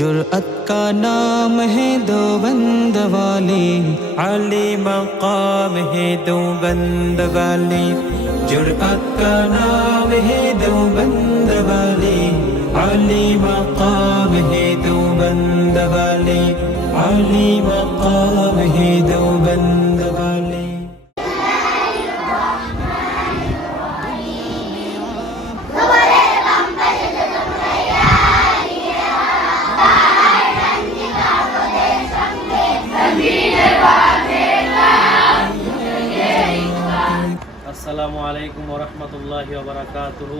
जुर्अत का नाम है दो बंद वाले, आले मकाम है दो बंद वाले। जुर्अत का नाम है दो बंद वाले, आले मकाम है दो बंद वाले, आले मकाम है दो बंद वाले। আসসালামু আলাইকুম ওয়া রাহমাতুল্লাহি ওয়া বারাকাতুহু।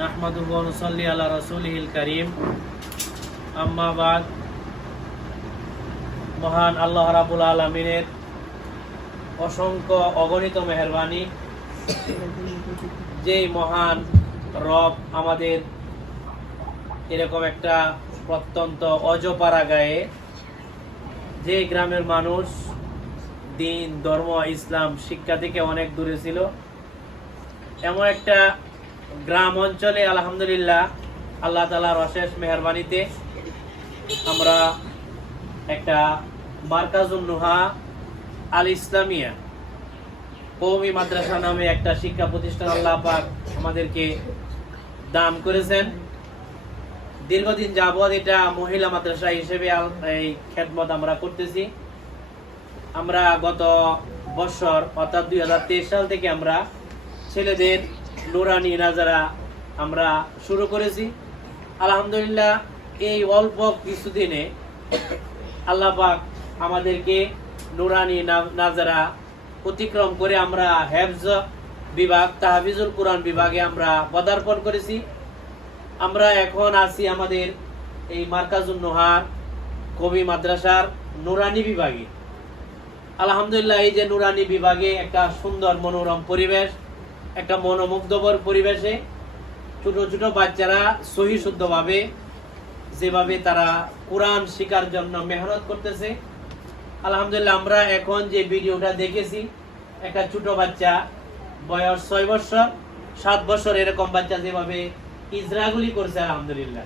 নাহমাদুহু ওয়া নুসাল্লি আলা রাসূলিহিল কারীম। আম্মা বাদ। মহান আল্লাহ রাব্বুল আলামিনের অসংখ্য অগণিত মেহেরবানি, যে মহান রব আমাদের এরকম একটা প্রত্যন্ত অজপাড়া গায়ে, যে গ্রামের মানুষ দিন ধর্ম ইসলাম শিক্ষা থেকে অনেক দূরে ছিল, এমন একটা গ্রাম অঞ্চলে আলহামদুলিল্লাহ আল্লাহ তাআলার অশেষ মেহেরবানিতে আমরা একটা মারকাজুন নুহা আল ইসলামিয়া কওমি মাদ্রাসা নামে একটা শিক্ষা প্রতিষ্ঠান আল্লাহ পাক আমাদেরকে দান করেছেন। দীর্ঘদিন যাবৎ এটা মহিলা মাদ্রাসা হিসেবে এই খেদমত আমরা করতেছি। আমরা গত বছর অর্থাৎ 2023 সাল থেকে আমরা ছেলেদের নুরানি নাজারা আমরা শুরু করেছি। আলহামদুলিল্লাহ এই অল্প কিছুদিনে আল্লাহ পাক আমাদেরকে নুরানি নাজারা অতিক্রম করে আমরা হেফজ বিভাগ, তাহফিজুল কোরআন বিভাগে আমরা পদার্পণ করেছি। আমরা এখন আছি আমাদের এই মারকাজুন নুহা কওমি মাদ্রাসার নুরানি বিভাগে। আলহামদুলিল্লাহ এই যে নুরানি বিভাগে একটা সুন্দর মনোরম পরিবেশ, একটা মনোমুগ্ধকর পরিবেশে ছোট ছোট বাচ্চারা সহি শুদ্ধভাবে যেভাবে তারা কোরআন শেখার জন্য মেহনত করতেছে। আলহামদুলিল্লাহ আমরা এখন যে ভিডিওটা দেখেছি, একটা ছোট বাচ্চা বয়স 6 বছর 7 বছর এরকম বাচ্চা যেভাবে ইজরাগুলি করছে, আলহামদুলিল্লাহ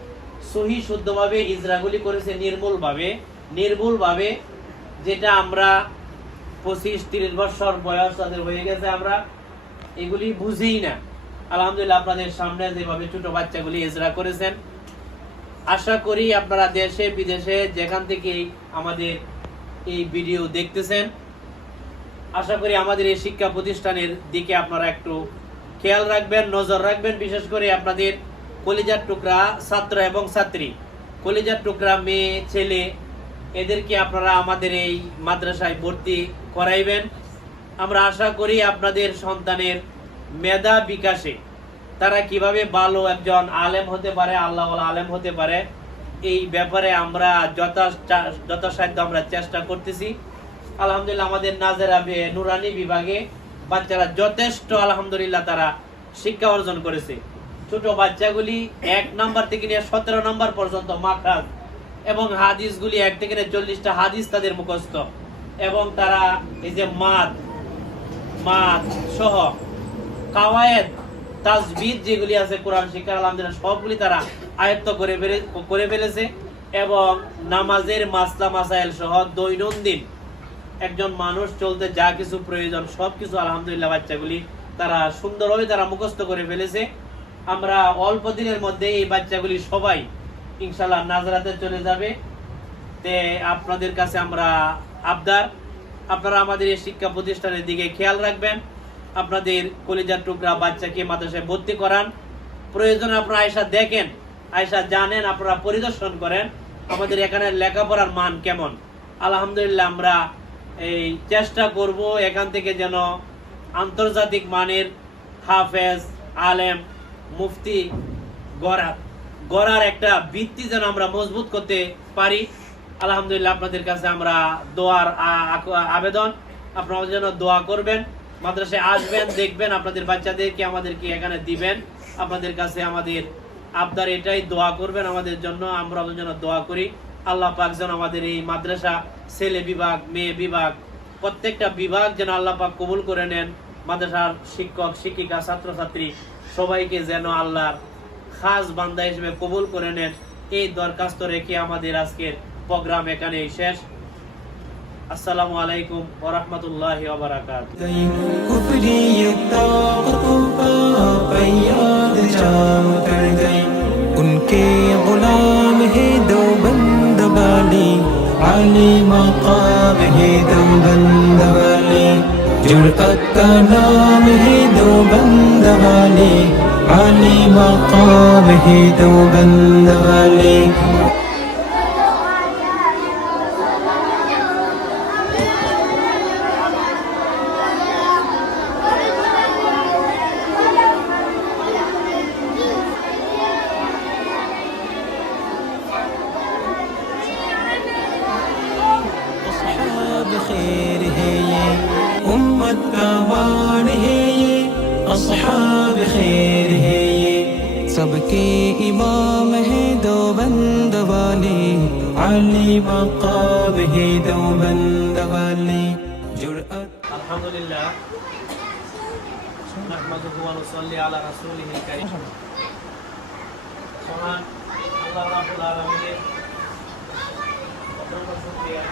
সহি শুদ্ধভাবে ইজরাগুলি করেছে নির্ভুলভাবে, যেটা আমরা 25-30 বছর বয়স তাদের হয়ে গেছে, আমরা এগুলি বুঝিই না। আলহামদুলিল্লাহ আপনাদের সামনে যেভাবে ছোট বাচ্চাগুলি ইজরা করেছেন, আশা করি আপনারা দেশে বিদেশে যেখান থেকে আমাদের এই ভিডিও দেখতেছেন, আশা করি আমাদের এই শিক্ষা প্রতিষ্ঠানের দিকে আপনারা একটু খেয়াল রাখবেন, নজর রাখবেন। বিশেষ করে আপনাদের কলিজার টুকরা ছাত্র এবং ছাত্রী, কলিজার টুকরা মেয়ে ছেলে, এদেরকে আপনারা আমাদের এই মাদ্রাসায় ভর্তি করাইবেন। আমরা আশা করি আপনাদের সন্তানের মেধা বিকাশে তারা কিভাবে ভালো একজন আলেম হতে পারে, আল্লাহওয়ালা আলেম হতে পারে, এই ব্যাপারে আমরা যথাসাধ্য আমরা চেষ্টা করতেছি। আলহামদুলিল্লাহ আমাদের নাজেরা নুরানি বিভাগে বাচ্চারা যথেষ্ট আলহামদুলিল্লাহ তারা শিক্ষা অর্জন করেছে। ছোট বাচ্চাগুলি 1 নম্বর থেকে নিয়ে 17 নম্বর পর্যন্ত মাখরাজ এবং হাদিসগুলি 1 থেকে 40টা হাদিস তাদের মুখস্থ, এবং তারা এই যে মাদ সহ কাওয়ায়েদ তাজবিদ যেগুলি আছে কোরআন শিক্ষার, আলহামদুলিল্লাহ সবগুলি তারা আয়ত্ত করে ফেলেছে। এবং নামাজের মাসলা মাসাইল সহ দৈনন্দিন একজন মানুষ চলতে যা কিছু প্রয়োজন সবকিছু আলহামদুলিল্লাহ বাচ্চাগুলি তারা সুন্দরভাবে তারা মুখস্থ করে ফেলেছে। আমরা অল্প দিনের মধ্যে এই বাচ্চাগুলি সবাই ইনশাআল্লাহ নাজরাতে চলে যাবে। তে আপনাদের কাছে আমরা আবদার, আপনারা আমাদের এই শিক্ষা প্রতিষ্ঠানের দিকে খেয়াল রাখবেন, আপনাদের কলিজার টুকরা বাচ্চাকে মাদ্রাসায় ভর্তি করান। প্রয়োজনে আপনারা আয়সা দেখেন, আয়সা জানেন, আপনারা পরিদর্শন করেন আমাদের এখানে লেখাপড়ার মান কেমন। আলহামদুলিল্লাহ আমরা এই চেষ্টা করব এখান থেকে যেন আন্তর্জাতিক মানের হাফেজ আলেম মুফতি গড়ার একটা ভিত্তি যেন আমরা মজবুত করতে পারি। আলহামদুলিল্লাহ আপনাদের কাছে আমরা দোয়ার আবেদন, আপনারা যেন দোয়া করবেন, মাদ্রাসায় আসবেন, দেখবেন, আপনাদের বাচ্চাদেরকে আমাদেরকে এখানে দিবেন। আপনাদের কাছে আমাদের আবদার এটাই, দোয়া করবেন আমাদের জন্য, আমরা যেন দোয়া করি। আল্লাহ পাক যেন আমাদের এই মাদ্রাসা ছেলে বিভাগ মেয়ে বিভাগ প্রত্যেকটা বিভাগ যেন আল্লাহ পাক কবুল করে নেন। মাদ্রাসার শিক্ষক শিক্ষিকা ছাত্রছাত্রী সবাইকে যেন আল্লাহর খাস বান্দা হিসেবে কবুল করে নেন, এই দরখাস্ত রেখে আমাদের আজকের প্রোগ্রাম এখানেই শেষ। আসসালামু আলাইকুম ওয়া রাহমাতুল্লাহি ওয়া বারাকাতুহু। कुफरी ये ताक़तों का फ़ैयाद जाम कर गए, उनके गुलाम है देवबंद वाले, आले मकाम है देवबंद वाले, जुरअत का नाम है देवबंद वाले, आले मकाम है देवबंद वाले। खैर है ये उम्मत का वाण है ये, अस्हाब खैर है ये सबके इमाम है देवबंद वाले, आले मकाम है देवबंद वाले, जुरअत। আলহামদুলিল্লাহ, নাহমাদুহু ওয়া নুসাল্লি আলা রাসূলিহিল কারীম। মহান আল্লাহ রাব্বুল আলামিনের অসংখ্য শুকরিয়া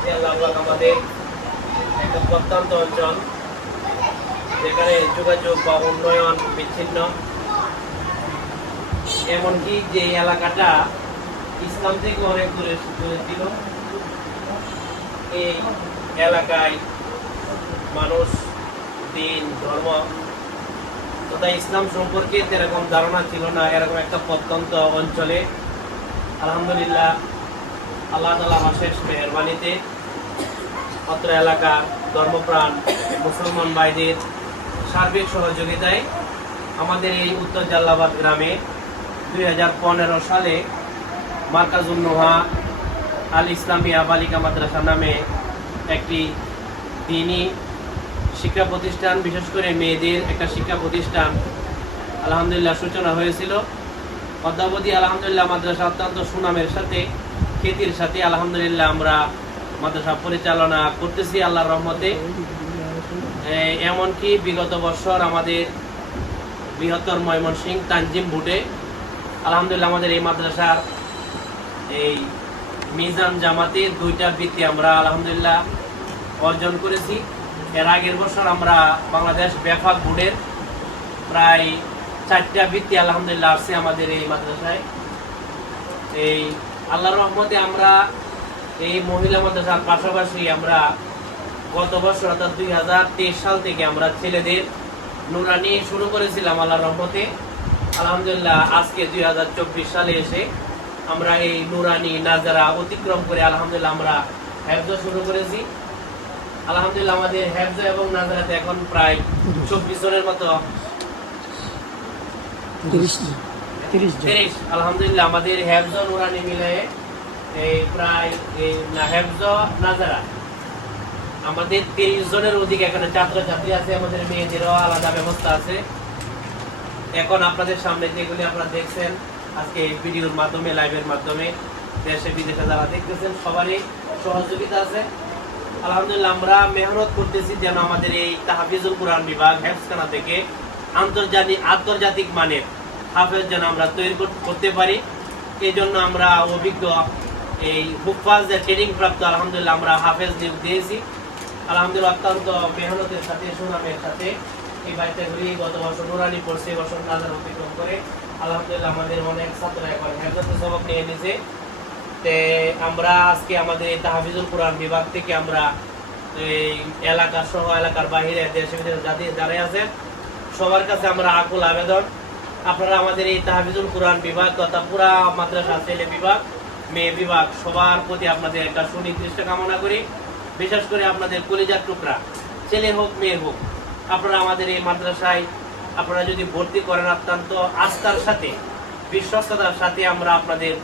যে আল্লাহ পাক আমাদের একটা প্রত্যন্ত অঞ্চল যেখানে যোগাযোগ বা উন্নয়ন বিচ্ছিন্ন, এমনকি যে এলাকাটা ইসলাম থেকে অনেক দূরে ছিল, এই এলাকায় মানুষ দিন ধর্ম তথা ইসলাম সম্পর্কে এরকম ধারণা ছিল না। এরকম একটা প্রত্যন্ত অঞ্চলে আলহামদুলিল্লাহ আল্লাহ তাআলা অশেষ মেহেরবানিতে অত্র এলাকার ধর্মপ্রাণ মুসলমান ভাইদের সার্বিক সহযোগিতায় আমাদের এই উত্তর জালালাবাদ গ্রামে 2015 সালে মার্কাজুন নুহা আল ইসলামিয়া বালিকা মাদ্রাসা নামে একটি দ্বীনি শিক্ষা প্রতিষ্ঠান, বিশেষ করে মেয়েদের একটা শিক্ষা প্রতিষ্ঠান আলহামদুলিল্লাহ সূচনা হয়েছিল। অদ্যাবধি আলহামদুলিল্লাহ মাদ্রাসা অত্যন্ত সুনামের সাথে, খ্যাতির সাথে আলহামদুলিল্লাহ আমরা মাদ্রাসা পরিচালনা করতেছি আল্লাহর রহমতে। এমনকি বিগত বছর আমাদের বৃহত্তর ময়মনসিংহ তানজিম বুটে আলহামদুলিল্লাহ আমাদের এই মাদ্রাসার এই মিজান জামাতে 2টা বৃত্তি আমরা আলহামদুলিল্লাহ অর্জন করেছি। এর আগের বছর আমরা বাংলাদেশ বেফাক বোর্ডের প্রায় 4টা বৃত্তি আলহামদুলিল্লাহ আসছে আমাদের এই মাদ্রাসায়। এই আল্লাহর রহমতে আমরা এই মহিলা মাদ্রাসার পাশাপাশি আমরা গত বছর অর্থাৎ 2023 সাল থেকে আমরা ছেলেদের নুরানি শুরু করেছিলাম আল্লাহর রহমতে। আলহামদুলিল্লাহ আজকে 2024 সালে এসে আমরা এই নুরানি নাজারা অতিক্রম করে আলহামদুলিল্লাহ আমরা হেফজ শুরু করেছি। আলহামদুলিল্লাহ আমাদের হেফজ এবং নাজারাতে এখন প্রায় 24 জনের মতো 30 আলহামদুলিল্লাহ আমাদের হেফজ নুরানি মিলে এই প্রায় হেফজ নাজারা আমাদের 30 জনের অধিক এখানে ছাত্রছাত্রী আছে। আমাদের মেয়েদেরও আলাদা ব্যবস্থা আছে। এখন আপনাদের সামনে যেগুলি আপনারা দেখছেন আজকে ভিডিওর মাধ্যমে, লাইভের মাধ্যমে, দেশে বিদেশে যারা দেখতেছেন সবারই সহযোগিতা আছে। আলহামদুলিল্লাহ আমরা মেহনত করতেছি যেন আমাদের এই তাহফিজুল কোরআন বিভাগ হেফজখানা থেকে আন্তর্জাতিক মানের হাফেজ যেন আমরা তৈরি করতে পারি। এই জন্য আমরা অভিজ্ঞ এই হুফাজদের ট্রেনিং প্রাপ্ত আলহামদুলিল্লাহ আমরা হাফেজ নিয়োগ দিয়েছি। আলহামদুলিল্লাহ অত্যন্ত মেহনতের সাথে, সুনামের সাথে এই বাচ্চাগুলি গত বছর নুরানি পড়ছে, বছর নাজার অতিক্রম করে আলহামদুলিল্লাহ আমাদের অনেক ছাত্র এখন হেফজের সবক নিয়ে নিয়েছে। তে আমরা আজকে আমাদের এই তাহফিজুল কোরআন বিভাগ থেকে আমরা এই এলাকা সহ এলাকার বাহিরে দেশে বিদেশে যারা আছেন সবার কাছে আমরা আকুল আবেদন, আপনারা আমাদের এই তাহফিজুল কোরআন বিভাগ তথা পুরা মাদ্রাসা ছেলে বিভাগ, মেয়ে বিভাগ সবার প্রতি আপনাদের একটা সুনির্দিষ্ট কামনা করি। বিশেষ করে আপনাদের কলিজার টুকরা ছেলে হোক মেয়ে হোক, আপনারা আমাদের এই মাদ্রাসায় আপনারা যদি ভর্তি করেন অত্যন্ত আস্থার সাথে, বিশ্বস্ততার সাথে আমরা আপনাদের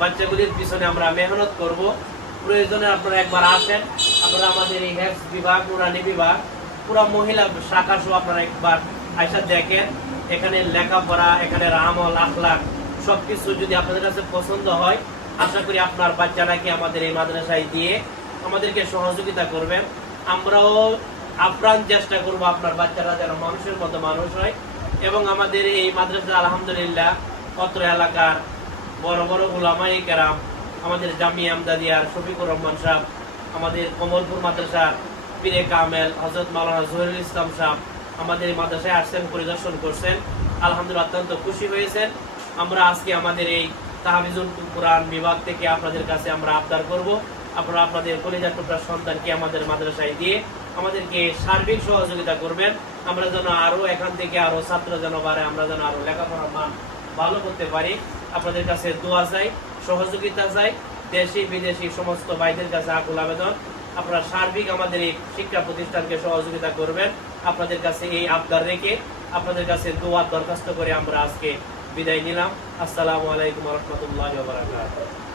বাচ্চাগুলির পিছনে আমরা মেহনত করব। প্রয়োজনে আপনারা একবার আসেন, আপনারা আমাদের এই হেফজ বিভাগ, নুরানি বিভাগ, পুরো মহিলা শাখা সহ আপনারা একবার আয়সা দেখেন। এখানে লেখাপড়া, এখানে আমল, আখলাক সবকিছু যদি আপনাদের কাছে পছন্দ হয়, আশা করি আপনার বাচ্চাটাকে আমাদের এই মাদ্রাসায় দিয়ে আমাদেরকে সহযোগিতা করবেন। আমরাও আপ্রাণ চেষ্টা করব আপনার বাচ্চারা যেন মানুষের মতো মানুষ হয়। এবং আমাদের এই মাদ্রাসা আলহামদুলিল্লাহ অত্র এলাকার বড় বড় উলামায়ে কেরাম, আমাদের জামিয়া আমদাদিয়ার শফিকুর রহমান সাহেব, আমাদের কমলপুর মাদ্রাসার পীরে কামেল হযরত মাওলানা জহিরুল ইসলাম সাহেব আমাদের মাদ্রাসায় আসছেন, পরিদর্শন করছেন। আলহামদুলিল্লাহ অত্যন্ত খুশি হয়েছেন। আমরা আজকে আমাদের এই তাহফিজুল কুরআন বিভাগ থেকে আপনাদের কাছে আমরা আবদার করব, আপনারা আপনাদের কলিজার টুকরা সন্তানকে আমাদের মাদ্রাসায় দিয়ে আমাদেরকে সার্বিক সহযোগিতা করবেন। আমরা যেন আরো এখান থেকে আরো ছাত্র যেন বাড়ে, আমরা যেন আরো লেখাপড়ার মান ভালো করতে পারি। আপনাদের কাছে দোয়া চাই, সহযোগিতা চাই। দেশি বিদেশি সমস্ত ভাইদের কাছে আকুল আবেদন, আপনারা সার্বিক আমাদের এই শিক্ষা প্রতিষ্ঠানকে সহযোগিতা করবেন। আপনাদের কাছে এই আবদার রেখে আপনাদের কাছে দোয়ার দরখাস্ত করে আমরা আজকে বিদায় নিলাম। আসসালামু আলাইকুম ওয়া রাহমাতুল্লাহি ওয়া বারাকাতুহু।